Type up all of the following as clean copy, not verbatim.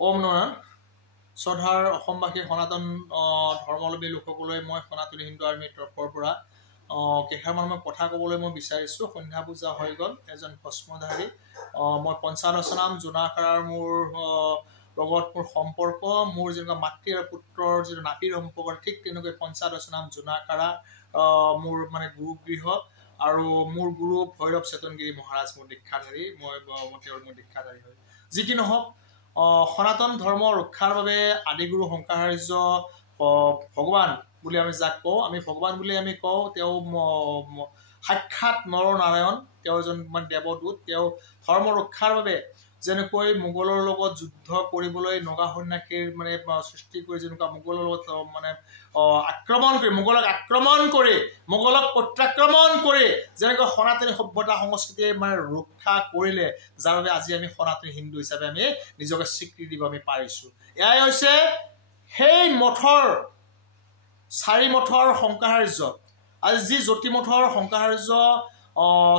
ওম নমঃ শ্ৰদ্ধাৰ অসমবাসী সনাতন ধৰ্মাৱলম্বী লোকসকললৈ মই সনাতনী হিন্দু আৰ্মীৰ তৰফৰ পৰা কেইষাৰমান মই কথা ক'বলৈ মই বিচাৰিছোঁ। সন্ধ্যা পূজা হৈ গ'ল, এজন ভস্মধাৰী মই পঞ্চাদশনাম জোনাকাৰাৰ মোৰ লগত মোৰ সম্পৰ্ক, মোৰ যেনেকুৱা মাতৃ আৰু পুত্ৰৰ যিটো নাতিৰ সম্পৰ্ক, ঠিক তেনেকৈ পঞ্চাদশনাম জোনাকাৰা মোৰ মানে গুৰুগৃহ আৰু মোৰ গুৰু ভৈৰৱ চেতনগিৰি মহাৰাজ মোৰ দীক্ষাধাৰী, মই তেওঁৰ মোৰ দীক্ষাধাৰী হয়। যি কি নহওক, সনাতন ধৰ্ম ৰক্ষাৰ বাবে আদিগুৰু শংকৰাচাৰ্য ভগৱান বুলি আমি যাক কওঁ, আমি ভগৱান বুলি আমি কওঁ। তেওঁ সাক্ষাৎ নৰনাৰায়ণ, তেওঁ এজন মানে দেৱদূত। তেওঁ ধৰ্ম ৰক্ষাৰ বাবে যেনেকৈ মোগলৰ লগত যুদ্ধ কৰিবলৈ নগা সন্যাসীৰ মানে সৃষ্টি কৰি, যেনেকুৱা মোগলৰ লগত মানে আক্ৰমণ কৰি, মোগলক আক্ৰমণ কৰি, মোগলক প্ৰত্যাক্ৰমণ কৰি যেনেকৈ সনাতনী সভ্যতা সংস্কৃতিয়ে মানে ৰক্ষা কৰিলে, যাৰ বাবে আজি আমি সনাতনী হিন্দু হিচাপে আমি নিজকে স্বীকৃতি দিব আমি পাৰিছোঁ। এয়াই হৈছে সেই মঠৰ, চাৰি মঠৰ শংকৰাচাৰ্য। আজি যি জ্যোতি মঠৰ শংকৰাচাৰ্য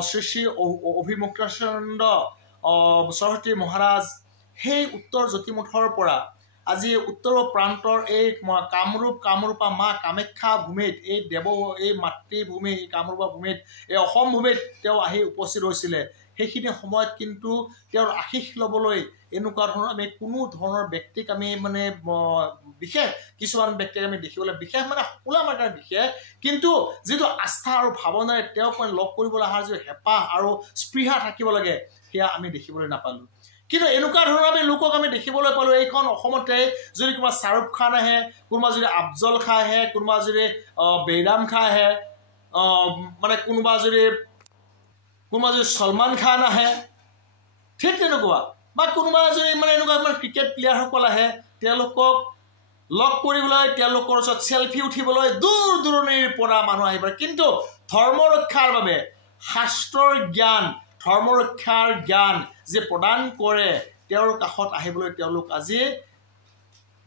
শ্ৰী শ্ৰী অভিমুক্তানন্দ সৰস্বতী মহাৰাজ, সেই উত্তৰ জ্যোতি মঠৰ পৰা আজি উত্তৰ প্ৰান্তৰ এই কামৰূপা মা কামাখ্যা ভূমিত, এই এই মাতৃভূমি, এই কামৰূপা ভূমিত, এই অসম ভূমিত তেওঁ আহি উপস্থিত হৈছিলে। সেইখিনি সময়ত কিন্তু তেওঁৰ আশীষ ল'বলৈ এনেকুৱা ধৰণৰ আমি কোনো ধৰণৰ ব্যক্তিক আমি মানে বিশেষ কিছুমান ব্যক্তিক আমি দেখিবলৈ, বিশেষ মানে সকলো আমাৰ কাৰণে বিশেষ, কিন্তু যিটো আস্থা আৰু ভাৱনাৰে তেওঁক মানে লগ কৰিবলৈ অহাৰ যিটো হেঁপাহ আৰু স্পৃহা থাকিব লাগে, সেয়া আমি দেখিবলৈ নাপালোঁ। কিন্তু এনেকুৱা ধৰণৰ আমি লোকক আমি দেখিবলৈ পালোঁ এইখন অসমতে। যদি কোনোবা শ্বাহৰুখ খান আহে, কোনোবা যদি আফজল খাঁ আহে, কোনোবা যদি বেইৰাম খাঁ আহে, মানে কোনোবা যদি সলমান খান আহে, ঠিক তেনেকুৱা, বা কোনোবা যদি মানে এনেকুৱা মানে ক্ৰিকেট প্লেয়াৰসকল আহে, তেওঁলোকক লগ কৰিবলৈ, তেওঁলোকৰ ওচৰত চেলফি উঠিবলৈ দূৰ দূৰণিৰ পৰা মানুহ আহিব। কিন্তু ধৰ্ম ৰক্ষাৰ বাবে শাস্ত্ৰৰ জ্ঞান, ধৰ্ম ৰক্ষাৰ জ্ঞান যে প্ৰদান কৰে, তেওঁৰ কাষত আহিবলৈ তেওঁলোক আজি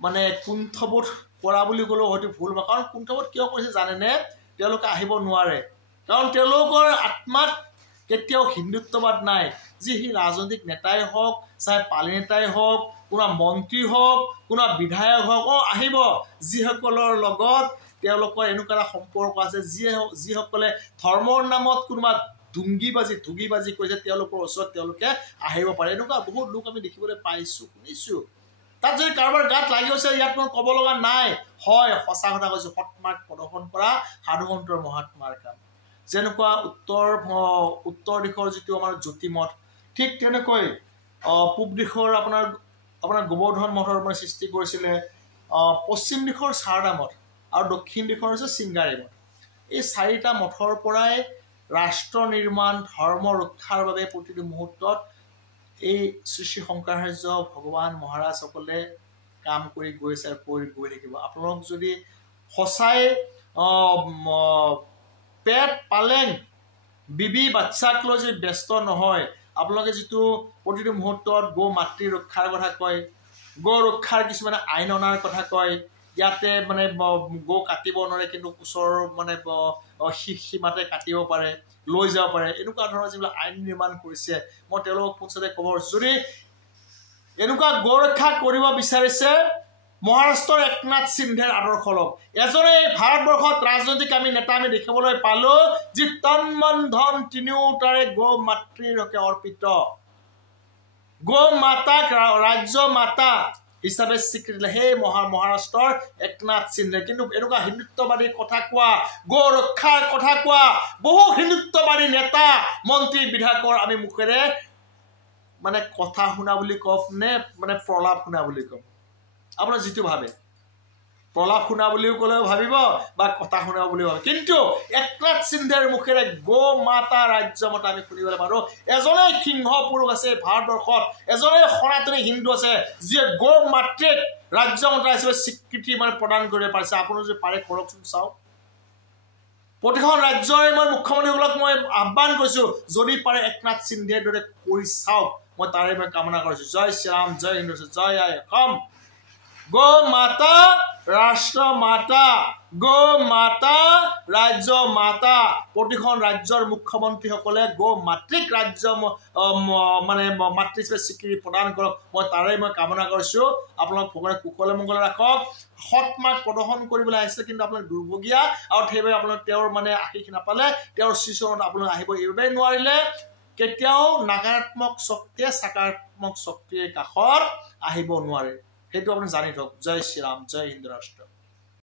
মানে কুণ্ঠবোধ কৰা বুলি ক'লেও হয়তো ভুল হ'ব। কাৰণ কুণ্ঠবোধ কিয় কৰিছে জানেনে? তেওঁলোকে আহিব নোৱাৰে, কাৰণ তেওঁলোকৰ আত্মাত কেতিয়াও হিন্দুত্ববাদ নাই। যি সি ৰাজনৈতিক নেতাই হওক, চাই পালি নেতাই হওক, কোনোবা মন্ত্ৰী হওক, কোনোবা বিধায়ক হওক, আহিব যিসকলৰ লগত তেওঁলোকৰ এনেকুৱা এটা সম্পৰ্ক আছে, যিসকলে ধৰ্মৰ নামত কোনোবা ধুগিবাজি কৰিছে, তেওঁলোকৰ ওচৰত তেওঁলোকে আহিব পাৰে। এনেকুৱা বহুত লোক আমি দেখিবলৈ পাইছোঁ, শুনিছোঁ। তাত যদি কাৰোবাৰ গাত লাগি গৈছে, ইয়াত মই ক'ব লগা নাই, হয় সঁচা কথা কৈছোঁ, সৎমাৰ্গ প্ৰদৰ্শন কৰা সাধুসন্তৰ মহাত্মাৰ কাম। যেনেকুৱা উত্তৰ দিশৰ যিটো আমাৰ জ্যোতি মঠ, ঠিক তেনেকৈ পূব দিশৰ আপোনাৰ গোবৰ্ধন মঠৰ মানে সৃষ্টি কৰিছিলে, পশ্চিম দিশৰ শাৰদা মঠ আৰু দক্ষিণ দিশৰ হৈছে শৃংগাৰী মঠ। এই চাৰিটা মঠৰ পৰাই ৰাষ্ট্ৰ নিৰ্মাণ, ধৰ্ম ৰক্ষাৰ বাবে প্ৰতিটো মুহূৰ্তত এই শ্ৰী শ্ৰী শংকৰাচাৰ্য ভগৱান মহাৰাজসকলে কাম কৰি গৈ আছে আৰু কৰি গৈ থাকিব। আপোনালোক যদি সঁচাই পেট পালেং বিবি বাচ্চাক লৈ যদি ব্যস্ত নহয়, আপোনালোকে যিটো প্ৰতিটো মুহূৰ্তত গৌ মাতৃ ৰক্ষাৰ কথা কয়, গৌ ৰক্ষাৰ কিছুমানে আইন অনাৰ কথা কয়, ইয়াতে মানে গৌ কাটিব নোৱাৰে, কিন্তু ওচৰৰ মানে সীমাতে কাটিব পাৰে, লৈ যাব পাৰে, এনেকুৱা ধৰণৰ যিবিলাক আইন নিৰ্মাণ কৰিছে, মই তেওঁলোকক পোনচাতে ক'ব যদি এনেকুৱা গৌ ৰক্ষা কৰিব বিচাৰিছে, মহাৰাষ্ট্ৰৰ একনাথ সিন্ধেৰ আদৰ্শ লওক। এজনে ভাৰতবৰ্ষত ৰাজনৈতিক আমি নেতা আমি দেখিবলৈ পালোঁ, যি তন মন ধন তিনিওটাৰে গৌ মাতৃৰ হকে অৰ্পিত, গৌ মাতাক ৰাজ্য মাতা হিচাপে স্বীকৃতি দিলে সেই মহাৰাষ্ট্ৰৰ একনাথ সিন্ধে। কিন্তু এনেকুৱা হিন্দুত্ববাদী কথা কোৱা, গৌ ৰক্ষাৰ কথা কোৱা বহু হিন্দুত্ববাদী নেতা, মন্ত্ৰী, বিধায়কৰ আমি মুখেৰে মানে কথা শুনা বুলি কওঁ নে মানে প্ৰলাপ শুনা বুলি কওঁ, আপোনাৰ যিটো ভাবে, প্ৰলাপ শুনা বুলিও ক'লেও ভাবিব বা কথা শুনা বুলিও ভাবে। কিন্তু একনাথ সিন্ধেৰ মুখেৰে গৌ মাতা ৰাজ্য মাতা আমি শুনিবলৈ পাৰোঁ। এজনেই সিংহ পুৰুষ আছে ভাৰতবৰ্ষত, এজনেই সনাতনী হিন্দু আছে, যিয়ে গৌ মাতৃক ৰাজ্য মাতা হিচাপে স্বীকৃতি মানে প্ৰদান কৰিব পাৰিছে। আপুনি যদি পাৰে কৰকচোন, চাওক। প্ৰতিখন ৰাজ্যৰে মই মুখ্যমন্ত্ৰীসকলক মই আহ্বান কৰিছোঁ, যদি পাৰে একনাথ সিন্ধেৰ দৰে কৰি চাওক, মই তাৰে মই কামনা কৰিছোঁ। জয় শ্ৰীৰাম, জয় হিন্দু, জয় আই অসম। গৌ মাতা ৰাষ্ট্ৰ মাতা গো মাতা ৰাজ্য মাতা প্ৰতিখন ৰাজ্যৰ মুখ্যমন্ত্ৰীসকলে গো মাতৃক ৰাজ্য মানে মাতৃ স্বীকৃতি প্ৰদান কৰক মই তাৰে মই কামনা কৰিছোঁ আপোনালোক ভগৱানে কুশলে মংগলে ৰাখক সৎ মাৰ্গ প্ৰদৰ্শন কৰিবলৈ আহিছে কিন্তু আপোনালোক দুৰ্ভগীয়া আৰু সেইবাবে আপোনালোক তেওঁৰ মানে আশীষ নাপালে তেওঁৰ শ্ৰীচৰণত আপোনালোক আহিব এইবাবেই নোৱাৰিলে কেতিয়াও নাকাৰাত্মক শক্তিয়ে সাকাৰাত্মক শক্তিৰ কাষত আহিব নোৱাৰে সেইটো আপুনি জানি থওক জয় শ্ৰীৰাম জয় হিন্দ ৰাষ্ট্ৰ